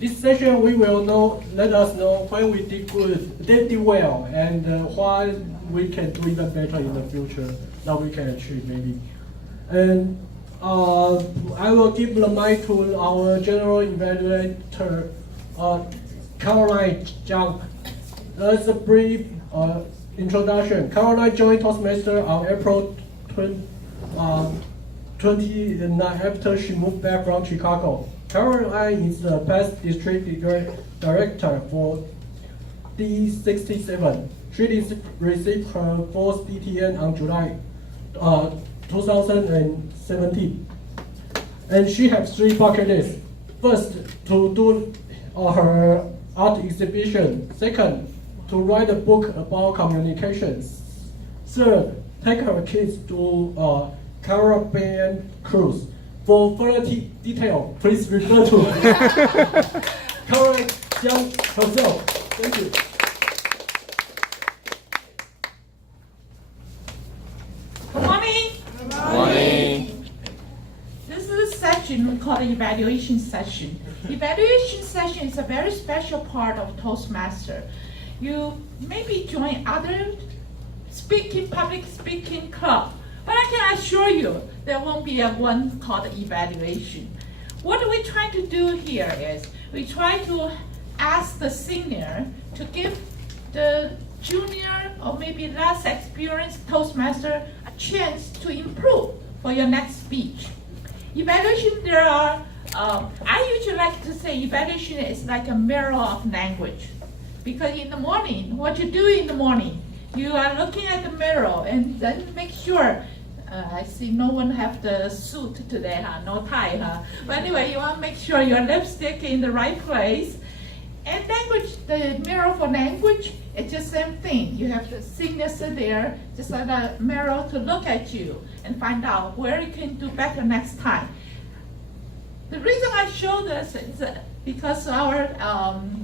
This session we will let us know when we did good, did well, and what we can do even better in the future that we can achieve maybe. And I will give the mic to our general evaluator, Caroline Zhang. As a brief introduction, Caroline joined Toastmaster on April 29 after she moved back from Chicago. Caroline is the past district director for D67. She received her fourth DTN on July 2017. And she has 3 bucket lists. First, to do her art exhibition. Second, to write a book about communications. Third, take her kids to Caribbean cruise. For further detail, please refer to Caroline Jiang herself. Thank you. Good morning. Good morning. This is a session we call the evaluation session. Evaluation session is a very special part of Toastmaster. You maybe join other public speaking club, but I can assure you there won't be a one called evaluation. What we're trying to do here is we try to ask the senior to give the junior or maybe less experienced Toastmaster a chance to improve for your next speech. Evaluation, I usually like to say evaluation is like a mirror of language. Because in the morning, what you do in the morning, you are looking at the mirror and then make sure, I see no one have the suit today, no tie. But anyway, you want to make sure your lipstick in the right place. And language, the mirror for language, it's just the same thing. You have the senior sit there, just like a mirror to look at you and find out where you can do better next time. The reason I show this is because our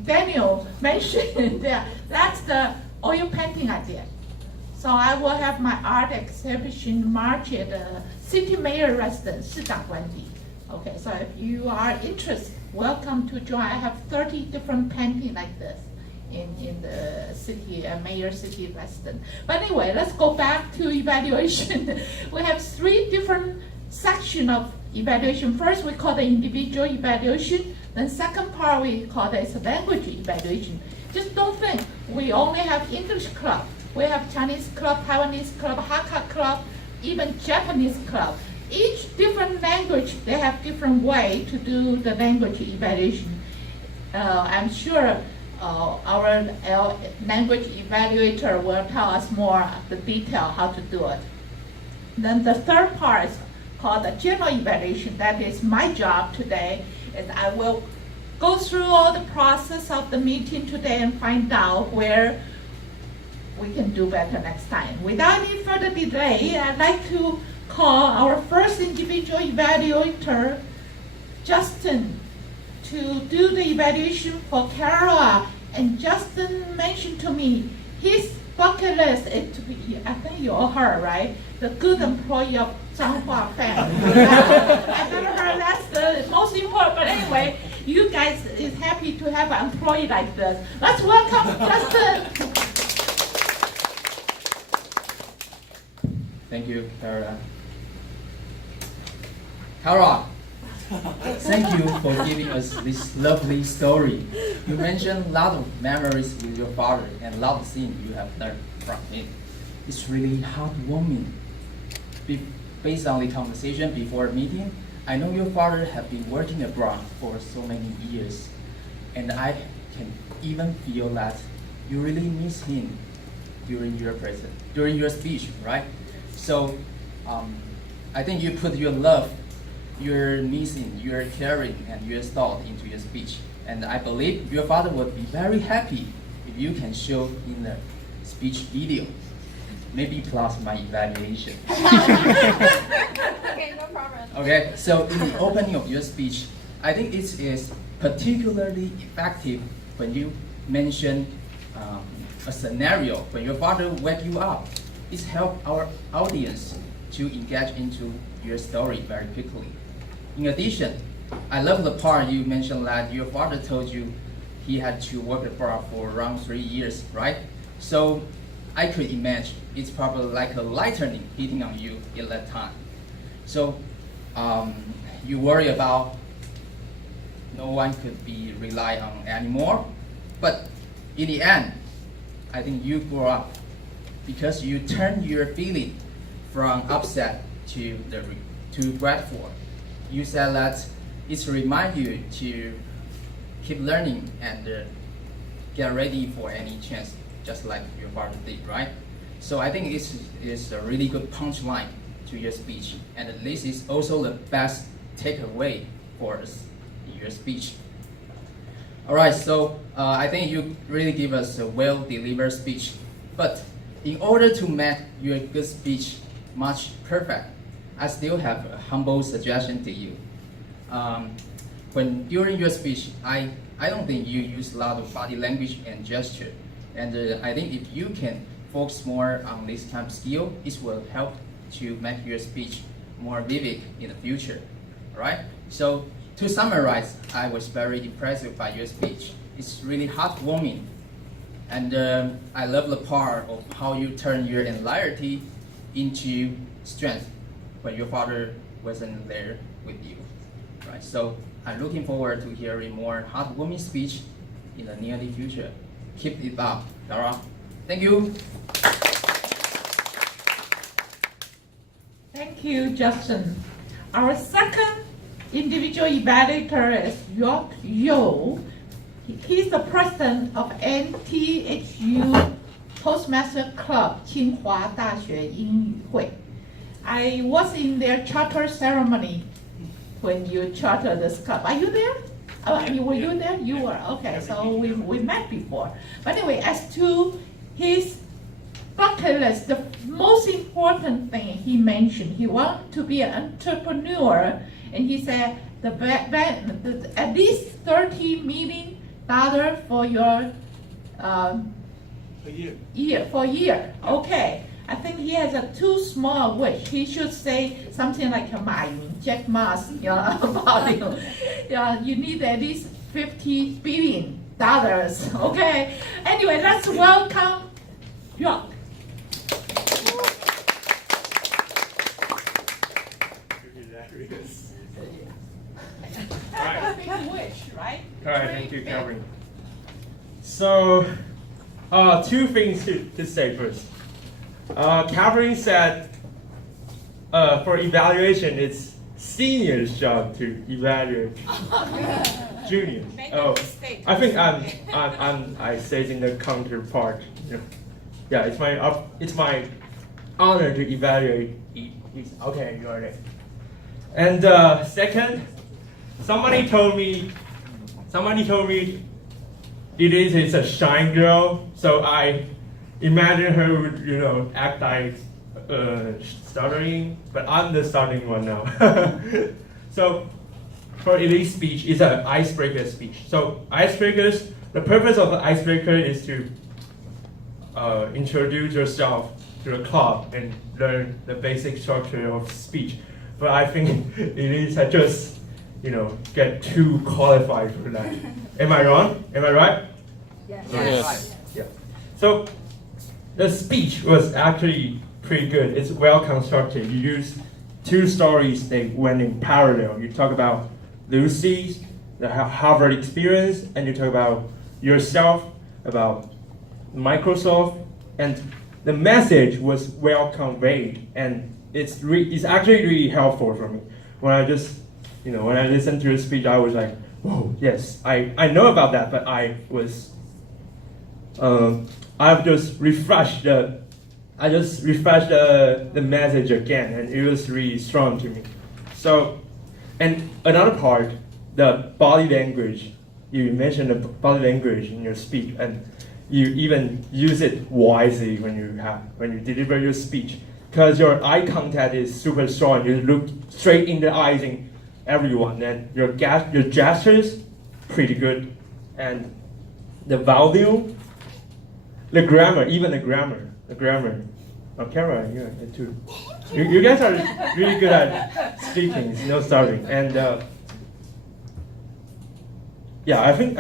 Daniel mentioned that's the oil painting idea. So I will have my art exhibition March at the City Mayor Residence, 市长官邸. Okay, so if you are interested, welcome to join. I have 30 different paintings like this in the city, Mayor City Residence. But anyway, let's go back to evaluation. We have 3 different sections of evaluation. First, we call the individual evaluation. Then second part, we call it language evaluation. Just don't think we only have English club. We have Chinese club, Taiwanese club, Hakka club, even Japanese club. Each different language, they have different way to do the language evaluation. I'm sure our language evaluator will tell us more of the detail how to do it. Then the third part is called the general evaluation. That is my job today, and I will go through all the process of the meeting today and find out where we can do better next time. Without any further delay, I'd like to call our first individual evaluator, Justin, to do the evaluation for Carola. And Justin mentioned to me his bucket list is to be, I think you all heard, right? The good employee of Zhanghua family. I never heard that's the most important, but anyway, you guys is happy to have an employee like this. Let's welcome Justin. Thank you, Tara. Tara, thank you for giving us this lovely story. You mentioned a lot of memories with your father and a lot of things you have learned from him. It's really heartwarming. Based on the conversation before the meeting, I know your father has been working abroad for so many years, and I can even feel that you really miss him during your speech, right? So I think you put your love, your missing, your caring, and your thought into your speech. And I believe your father would be very happy if you can show in the speech video. Maybe plus my evaluation. Okay, no problem. Okay, so in the opening of your speech, I think it is particularly effective when you mention a scenario when your father wake you up. It helps our audience to engage into your story very quickly. In addition, I love the part you mentioned that your father told you he had to work abroad for around 3 years, right? So I could imagine it's probably like a lightning hitting on you in that time. So you worry about no one could be relied on anymore, but in the end, I think you grow up because you turn your feeling from upset to grateful. You said that it's remind you to keep learning and get ready for any chance, just like your father did, right? So I think this is a really good punchline to your speech, and this is also the best takeaway for us in your speech. All right, so I think you really give us a well-delivered speech, but in order to make your good speech much perfect, I still have a humble suggestion to you. When during your speech, I don't think you use a lot of body language and gesture, and I think if you can focus more on this kind of skill, it will help to make your speech more vivid in the future. All right? So to summarize, I was very impressed by your speech. It's really heartwarming, and I love the part of how you turn your anxiety into strength when your father wasn't there with you. Right? So I'm looking forward to hearing more heartwarming speech in the near future. Keep it up, Dara. Thank you. Thank you, Justin. Our second individual evaluator is York Yo. He's the president of NTHU Toastmaster Club, 清华大学英语会. I was in their charter ceremony when you chartered this club. Are you there? Were you there? You were. Okay, so we met before. But anyway, as to his bucket list, the most important thing he mentioned, he wanted to be an entrepreneur, and he said at least $30 million for your for a year. Okay. I think he has a too small wish. He should say something like Jack Ma's, about you. You need at least $50 billion. Okay. Anyway, let's welcome York. That's a big wish, right? All right, thank you, Calvin. So, two things to say first. Calvin said for evaluation, it's seniors' job to evaluate juniors. Oh, I think I said in the counterpart. Yeah, it's my honor to evaluate. Okay, you are right. And second, somebody told me Edith is a shy girl, so I imagine her would, act like stuttering, but I'm the stuttering one now. So for Edith's speech, it's an icebreaker speech. So icebreakers, the purpose of the icebreaker is to introduce yourself to the club and learn the basic structure of speech. But I think Edith had just, get too qualified for that. Am I wrong? Am I right? Yes. Yeah. So the speech was actually pretty good. It's well constructed. You use two stories that went in parallel. You talk about Lucy's, the Harvard experience, and you talk about yourself, about Microsoft, and the message was well conveyed, and it's actually really helpful for me. When I listened to your speech, I was like, whoa, yes, I know about that, but I've just refreshed the message again, and it was really strong to me. So, and another part, the body language. You mentioned the body language in your speech, and you even use it wisely when you deliver your speech, because your eye contact is super strong. You look straight in the eyes in everyone, and your gestures pretty good, and the volume. The grammar. Oh, Kara, you're it too. You guys are really good at speaking, no starting. And yeah, I think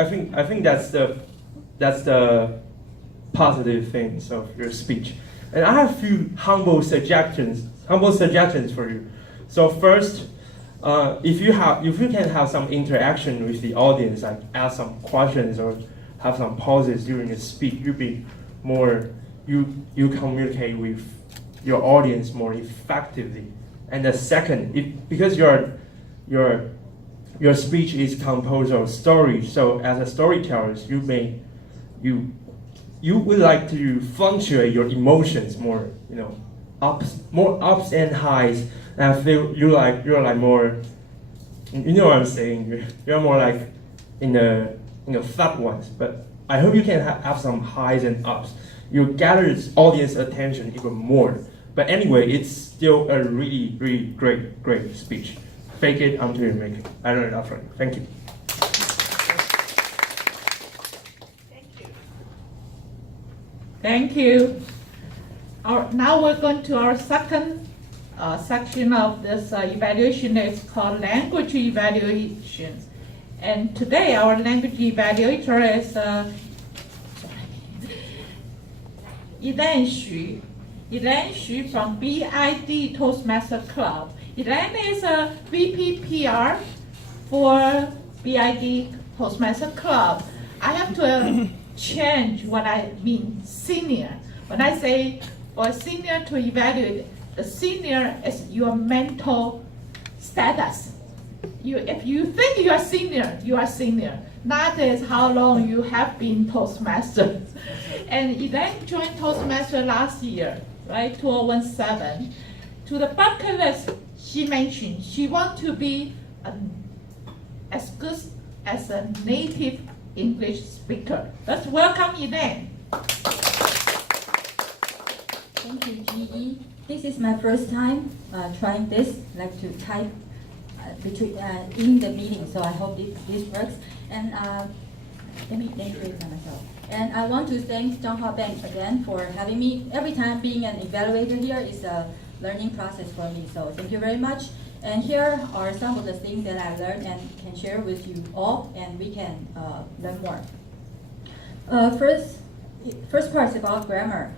that's the positive things of your speech. And I have a few humble suggestions for you. So first, if you can have some interaction with the audience, like ask some questions or have some pauses during the speech, you communicate with your audience more effectively. And the second, because your speech is composed of stories, so as a storyteller, you would like to fluctuate your emotions more, more ups and highs. And I feel you're like more, you know what I'm saying? You're more like in the flat ones. But I hope you can have some highs and ups. You gather the audience attention even more. But anyway, it's still a really, really great speech. Fake it until you make it. I learned that from you. Thank you. Thank you. Now we're going to our second section of this evaluation. It's called language evaluation. And today our language evaluator is Elaine Xu. Elaine Xu from BID Toastmaster Club. Elaine is a VPPR for BID Toastmaster Club. I have to change what I mean senior. When I say for a senior to evaluate, the senior is your mental status. If you think you are senior, you are senior. That is how long you have been Toastmaster. And Elaine joined Toastmaster last year, right, 2017. To the bucket list, she mentioned she wants to be as good as a native English speaker. Let's welcome Elaine. Thank you, GE. This is my first time trying this, like to type in the meeting, so I hope this works. And let me introduce myself. And I want to thank Changhua Bank again for having me. Every time being an evaluator here is a learning process for me, so thank you very much. And here are some of the things that I learned and can share with you all, and we can learn more. First part is about grammar.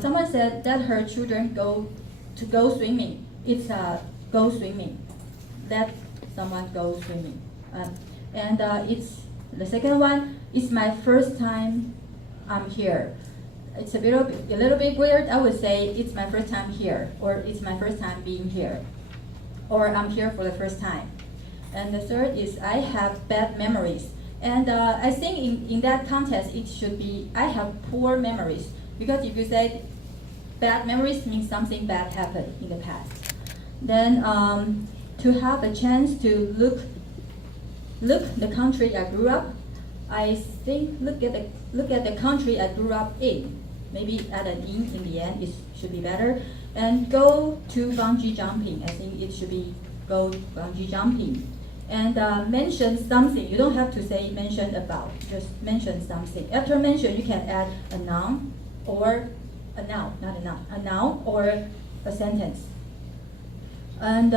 Someone said that her children go swimming. It's go swimming. Let someone go swimming. And it's the second one. It's my first time I'm here. It's a little bit weird. I would say it's my first time here, or it's my first time being here, or I'm here for the first time. And the third is I have bad memories. And I think in that context, it should be I have poor memories. Because if you say bad memories means something bad happened in the past. Then to have a chance to look the country I grew up, I think look at the country I grew up in. Maybe add an in the end, it should be better. And go to bungee jumping. I think it should be go bungee jumping. And mention something. You don't have to say mention about, just mention something. After mention, you can add a noun or a noun, not a noun, a noun or a sentence. And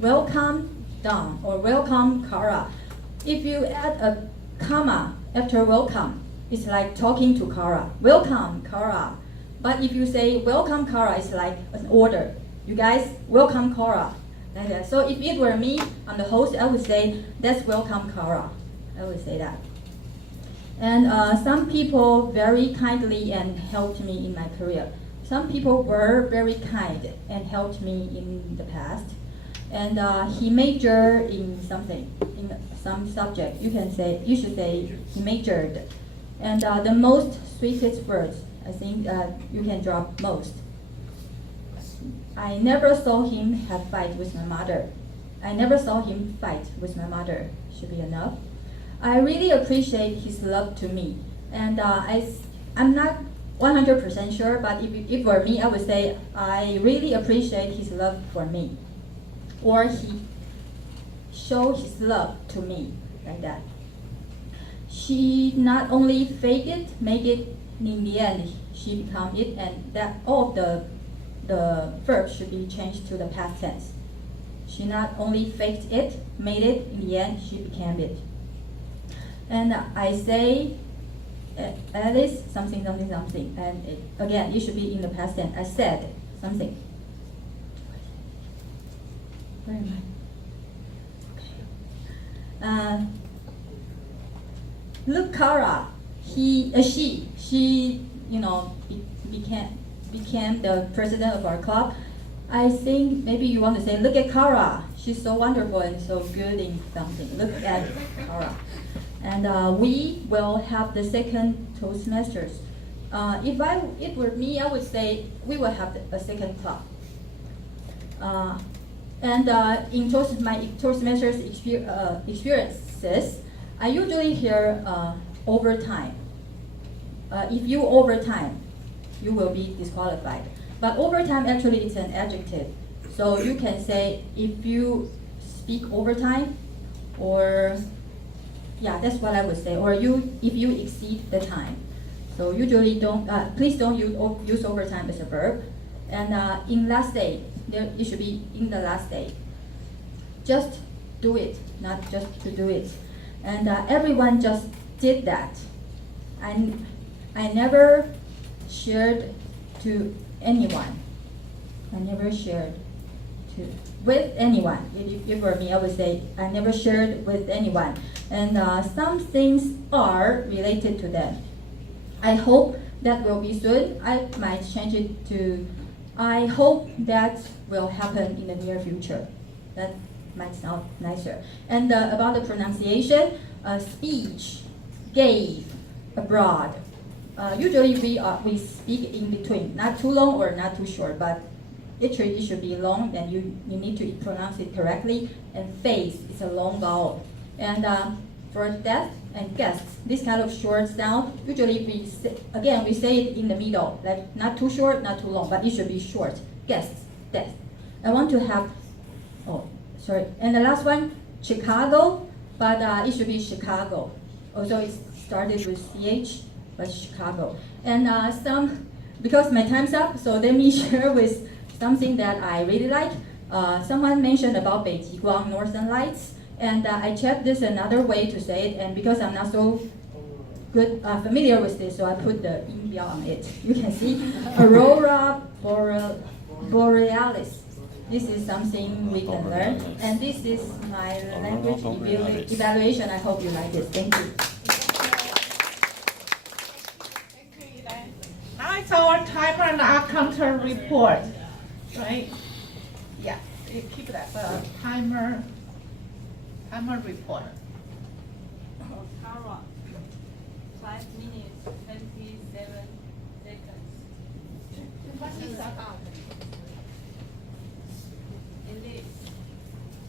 welcome Don or welcome Kara. If you add a comma after welcome, it's like talking to Kara. Welcome Kara. But if you say welcome Kara, it's like an order. You guys, welcome Kara. Like that. So if it were me, I'm the host, I would say, that's welcome Kara. I would say that. And some people very kindly and helped me in my career. Some people were very kind and helped me in the past. And he majored in something, in some subject. You should say he majored. And the most sweetest words, I think you can drop most. I never saw him have fight with my mother. I never saw him fight with my mother. Should be enough. I really appreciate his love to me. And I'm not 100% sure, but if it were me, I would say I really appreciate his love for me. Or he showed his love to me, like that. She not only fake it, make it, in the end, she become it, and that all of the verbs should be changed to the past tense. She not only faked it, made it, in the end, she became it. And I say, Alice, something, something, something. And again, it should be in the past tense. I said something. Where am I? Okay. Look, Kara, she, became the president of our club. I think maybe you want to say, look at Kara. She's so wonderful and so good in something. Look at Kara. And we will have the second Toastmasters. If it were me, I would say we will have a second club. In my Toastmasters experiences, I usually hear overtime. If you overtime, you will be disqualified. But overtime actually is an adjective. So you can say if you speak overtime, or yeah, that's what I would say. Or if you exceed the time. So usually please don't use overtime as a verb. And in last day, it should be in the last day. Just do it, not just to do it. And everyone just did that. I never shared to anyone. I never shared with anyone. If it were me, I would say I never shared with anyone. And some things are related to them. I hope that will be soon. I might change it to I hope that will happen in the near future. That might sound nicer. And about the pronunciation, speech, gave, abroad. Usually we speak in between, not too long or not too short, but it should be long, and you need to pronounce it correctly. And face is a long vowel. And for death and guests, this kind of short sound, usually we say it in the middle, like not too short, not too long, but it should be short. Guests, death. I want to have, and the last one, Chicago, but it should be Chicago. Also, it started with CH, but Chicago. And because my time's up, so let me share with something that I really like. Someone mentioned about 北极光, Northern Lights, and I checked this another way to say it, and because I'm not so familiar with this, so I put the 音标 on it. You can see Aurora Borealis. This is something we can learn, and this is my language evaluation. I hope you like it. Thank you. Now it's our timer and our counter report, right? Yeah, you keep that timer report. Kara, 5 minutes, 27 seconds. What is that? Elise,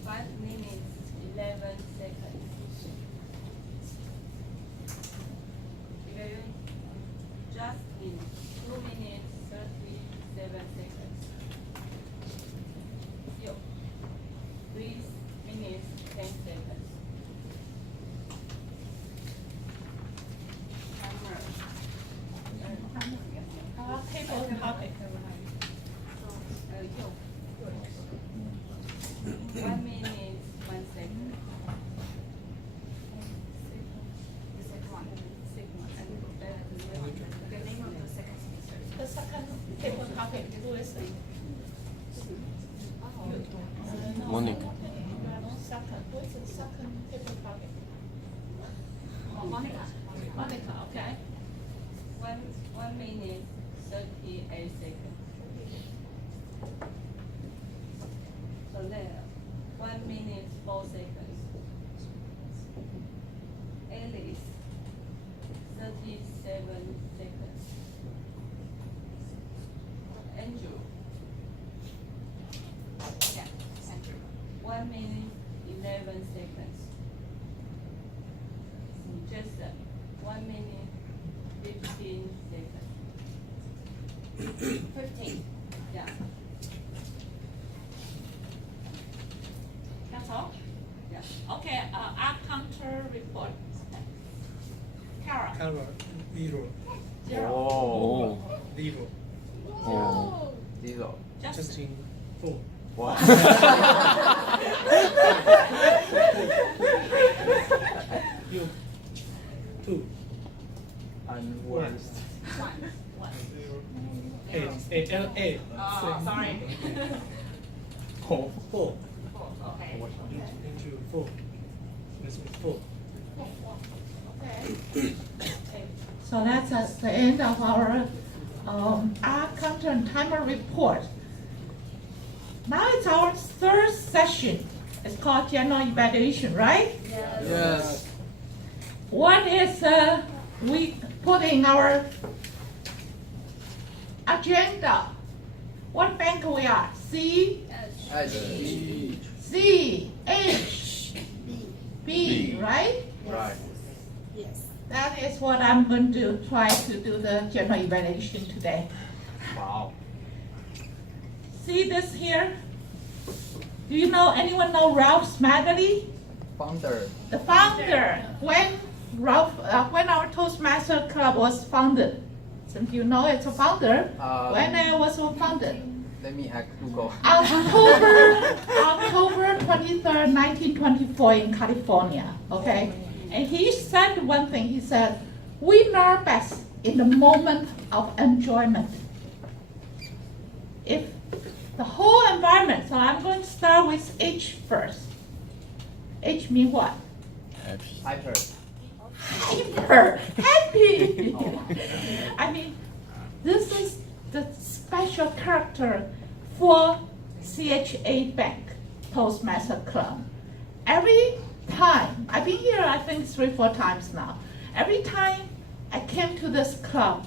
5 minutes, 11 seconds. Justin, 2 minutes, 37 seconds. Yo, 3 minutes, 10 seconds. Table topic. Yo, 1 minute, 1 second. The second one. The name of the second speaker. The second table topic, who is it? Monica. Second, who is the second table topic? Monica. Monica, okay. 1 minute, 38 seconds. So there, 1 minute, 4 seconds. Alice, 37 seconds. Andrew. Yeah, Andrew. 1 minute, 11 seconds. Jason, 1 minute, 15 seconds. 15. Yeah. That's all? Yeah. Okay, our counter report. Kara. Kara, 0. Zero. Oh. 0. Oh. Zero. Justin, 4. Wow. You, 2. And one. A. Sorry. 4. Okay. Into 4. This is 4. So that's at the end of our counter and timer report. Now it's our third session. It's called general evaluation, right? Yes. What is we put in our agenda? What bank we are? CHB. C, H, B, right? Right. That is what I'm going to try to do the general evaluation today. Wow. See this here? Do you know, anyone know Ralph Smedley? Founder. The founder, when our Toastmaster Club was founded. Since you know it's a founder, when it was founded? Let me ask Google. October 23rd, 1924 in California, okay? And he said one thing, he said, we learn best in the moment of enjoyment. If the whole environment, so I'm going to start with H first. H means what? Hyper. Hyper, happy. I mean, this is the special character for CHA Bank, Toastmaster Club. Every time, I've been here I think 3-4 times now. Every time I came to this club,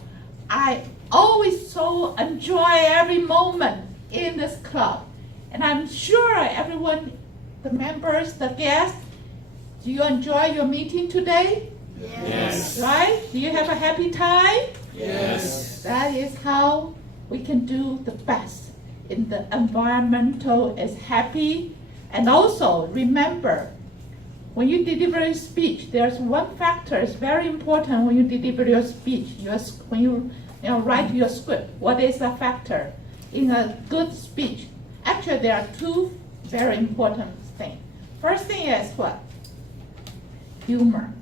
I always so enjoy every moment in this club. And I'm sure everyone, the members, the guests, do you enjoy your meeting today? Yes. Right? Do you have a happy time? Yes. That is how we can do the best in the environmental is happy. And also remember, when you deliver a speech, there's one factor is very important when you deliver your speech. When you write your script, what is the factor in a good speech? Actually, there are two very important things. First thing is what? Humor.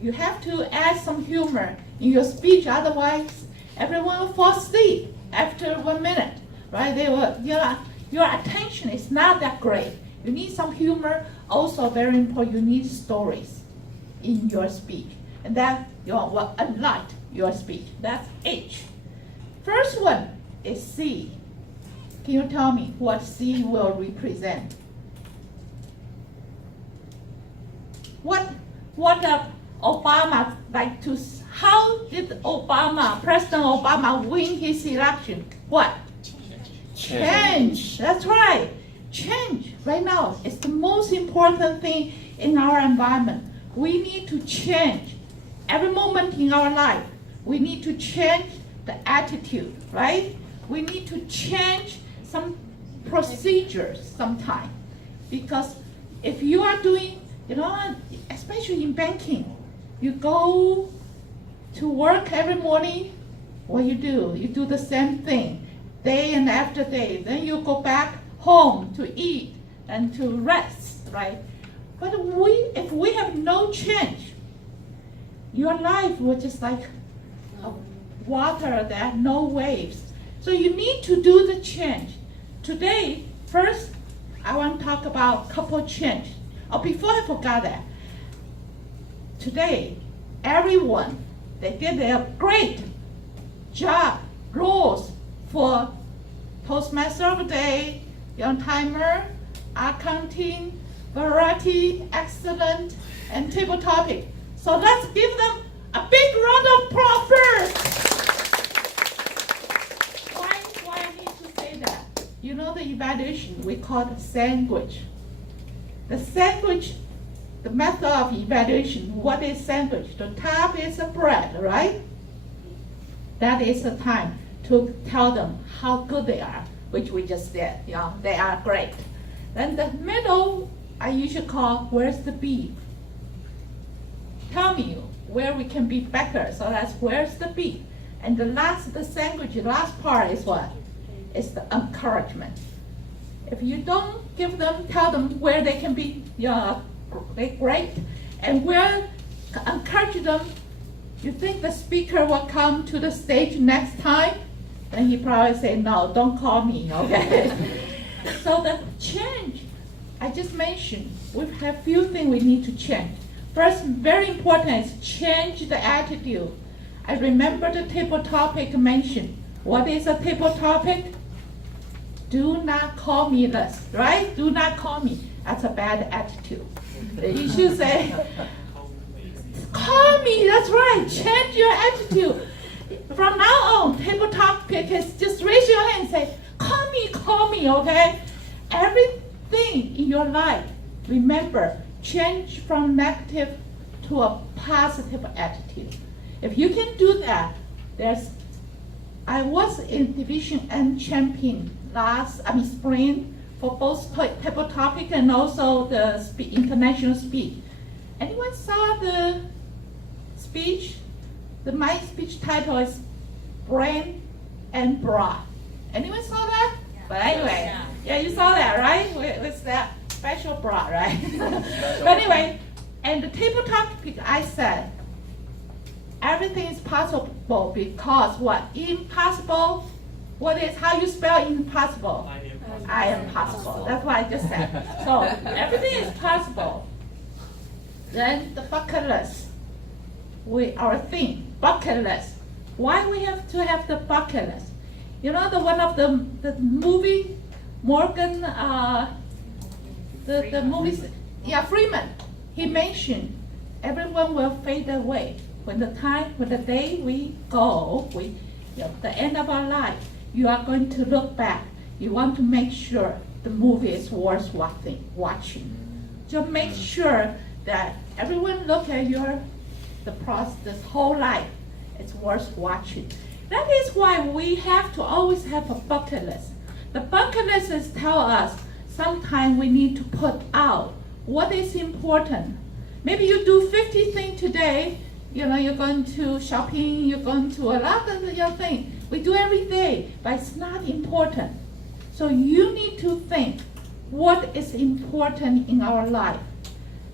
You have to add some humor in your speech, otherwise everyone will fall asleep after 1 minute, right? Your attention is not that great. You need some humor. Also very important, you need stories in your speech. And that will enlighten your speech. That's H. First one is C. Can you tell me what C will represent? What Obama like to, how did President Obama win his election? What? Change. That's right. Change right now is the most important thing in our environment. We need to change every moment in our life. We need to change the attitude, right? We need to change some procedures sometime. Because if you are doing, especially in banking, you go to work every morning, what you do? You do the same thing day and after day. Then you go back home to eat and to rest, right? But if we have no change, your life will just like water that no waves. So you need to do the change. Today, first, I want to talk about couple change. Oh, before I forgot that, today, everyone, they did a great job, rules for Toastmaster of the Day, Young Timer, Accounting, Variety, Excellent, and Table Topic. So let's give them a big round of applause. Why I need to say that? You know the evaluation, we call it sandwich. The sandwich, the method of evaluation, what is sandwich? The top is the bread, right? That is the time to tell them how good they are, which we just did. They are great. Then the middle, I usually call, where's the beef? Tell me where we can be better. So that's where's the beef. And the sandwich, the last part is what? It's the encouragement. If you don't give them, tell them where they can be they're great, and where charge them, you think the speaker will come to the stage next time? Then he probably say, no, don't call me, okay? So the change, I just mentioned, we have few things we need to change. First, very important is change the attitude. I remember the table topic mentioned. What is a table topic? Do not call me this, right? Do not call me. That's a bad attitude. You should say, call me, that's right. Change your attitude. From now on, table topic is just raise your hand and say, call me, okay? Everything in your life, remember, change from negative to a positive attitude. If you can do that, I was in Division N champion spring for both table topic and also the international speech. Anyone saw the speech? My speech title is Brain and Bra. Anyone saw that? Yeah. But anyway, yeah, you saw that, right? With that special bra, right? But anyway, and the table topic, I said, everything is possible because what? Impossible? What is, how you spell impossible? I am possible. That's what I just said. So everything is possible. Then the bucket list. Our theme, bucket list. Why we have to have the bucket list? You know the one of the movie, Morgan, the movies, yeah, Freeman. He mentioned everyone will fade away. When the day we go, the end of our life, you are going to look back. You want to make sure the movie is worth watching. Just make sure that everyone look at the process, this whole life. It's worth watching. That is why we have to always have a bucket list. The bucket list is tell us sometimes we need to put out what is important. Maybe you do 50 things today. You're going to shopping, you're going to a lot of your things. We do every day, but it's not important. So you need to think what is important in our life,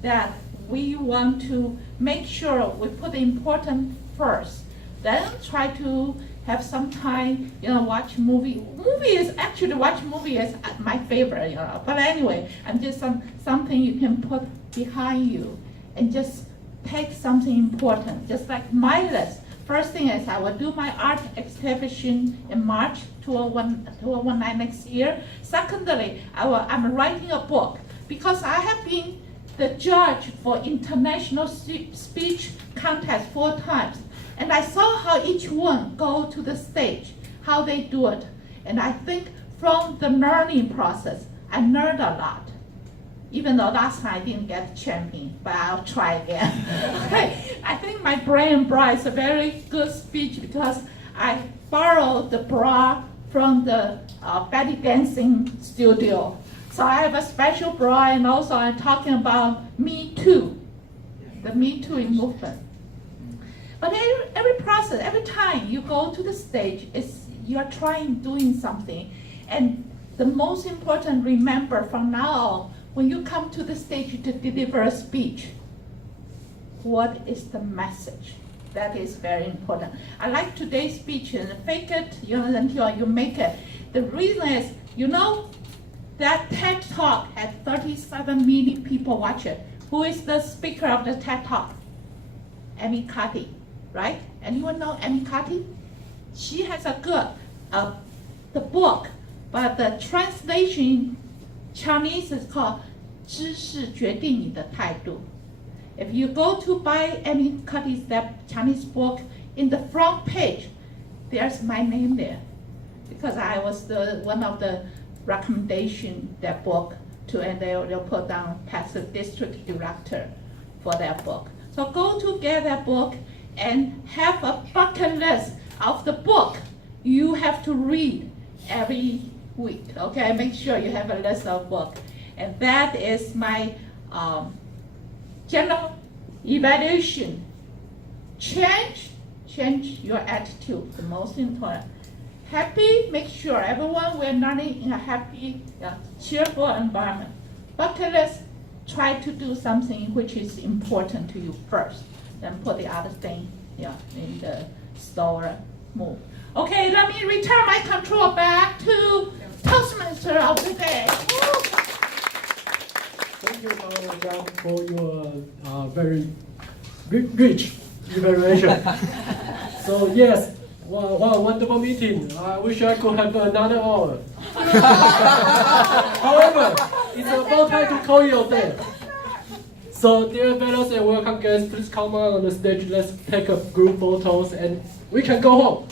that we want to make sure we put the important first. Then try to have some time, watch movie. Watch movie is my favorite, But anyway, I'm just something you can put behind you and just take something important. Just like my list. First thing is I will do my art exhibition in March 2019 next year. Secondly, I'm writing a book because I have been the judge for international speech contest 4 times. And I saw how each one go to the stage, how they do it. And I think from the learning process, I learned a lot. Even though last time I didn't get champion, but I'll try again. Okay. I think my Brain and Bra is a very good speech because I borrowed the bra from the belly dancing studio. So I have a special bra, and also I'm talking about Me Too, the Me Too movement. But every process, every time you go to the stage, you're doing something. And the most important, remember from now on, when you come to the stage to deliver a speech, what is the message? That is very important. I like today's speech, and fake it, until you make it. The reason is, that TED Talk had 37 million people watch it. Who is the speaker of the TED Talk? Amy Cuddy, right? Anyone know Amy Cuddy? She has the book, but the translation Chinese is called 知识决定你的态度. If you go to buy Amy Cuddy's that Chinese book, in the front page, there's my name there, because I was one of the recommendation that book to, and they'll put down past the district director for that book. So go to get that book and have a bucket list of the book you have to read every week. Okay, make sure you have a list of books. And that is my general evaluation. Change your attitude, the most important. Happy, make sure everyone will learning in a happy, cheerful environment. Bucket list, try to do something which is important to you first. then put the other thing, in the store move. Okay, let me return my control back to Toastmaster of the day. Thank you, John, for your very rich evaluation. So yes, what a wonderful meeting. I wish I could have another hour. However, it's about time to call you a day. So dear fellows and welcome guests, please come on the stage. Let's take a group photos and we can go home.